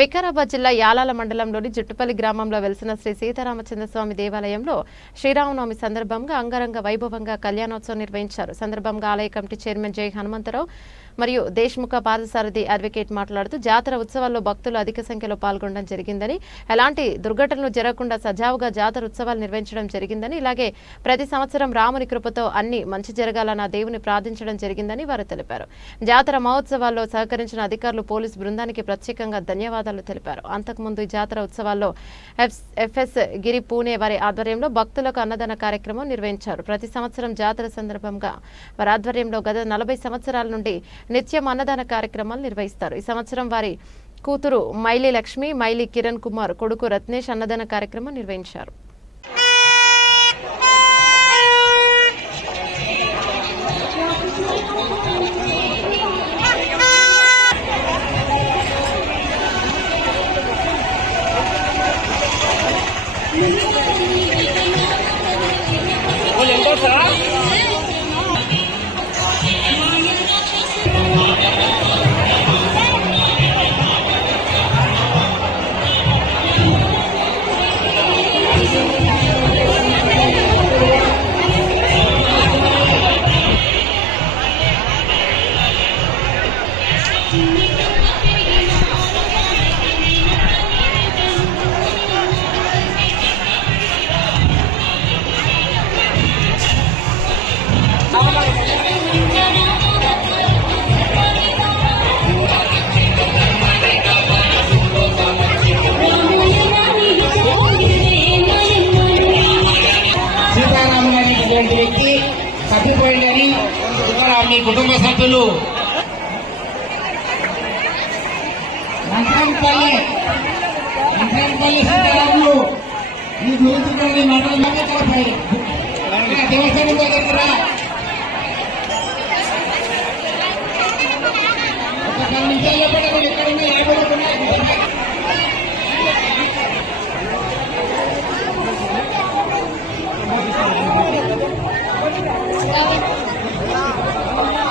వికారాబాద్ జిల్లా యాలాల మండలంలోని జుట్టుపల్లి గ్రామంలో వెలిసిన శ్రీ సీతారామచంద్రస్వామి దేవాలయంలో శ్రీరామనవమి సందర్భంగా అంగరంగ వైభవంగా కళ్యాణోత్సవం నిర్వహించారు. సందర్భంగా ఆలయ కమిటీ చైర్మన్ జై హనుమంతరావు మరియు దేశ్ముఖ పాదసారథి అడ్వకేట్ మాట్లాడుతూ జాతర ఉత్సవాల్లో భక్తులు అధిక సంఖ్యలో పాల్గొనడం జరిగిందని, ఎలాంటి దుర్ఘటనలు జరగకుండా సజావుగా జాతర ఉత్సవాలు నిర్వహించడం జరిగిందని, ఇలాగే ప్రతి సంవత్సరం రాముని కృపతో అన్ని మంచి జరగాలన్న దేవుని ప్రార్థించడం జరిగిందని వారు తెలిపారు. జాతర మహోత్సవాల్లో సహకరించిన అధికారులు, పోలీసు బృందానికి ప్రత్యేకంగా ధన్యవాదాలు తెలిపారు. అంతకుముందు ఈ జాతర ఉత్సవాల్లో ఎఫ్ఎస్ గిరి పూణే వారి ఆధ్వర్యంలో భక్తులకు అన్నదాన కార్యక్రమం నిర్వహించారు. ప్రతి సంవత్సరం జాతర సందర్భంగా వారి ఆధ్వర్యంలో గత 40 సంవత్సరాల నుండి నిత్యం అన్నదాన కార్యక్రమాలు నిర్వహిస్తారు. ఈ సంవత్సరం వారి కూతురు మైలి లక్ష్మి, మైలి కిరణ్ కుమార్ కొడుకు రత్నేష్ అన్నదాన కార్యక్రమం నిర్వహించారు. వ్యక్తి తప్పిపోయిందని ఇక్కడ మీ కుటుంబ సభ్యులు నంద్యాలపల్లి సీతారాములు ఈ గురించి మండలం దేవస్థానం దగ్గర ఒక 10 నిమిషాల్లో కూడా ఎక్కడ Thank you.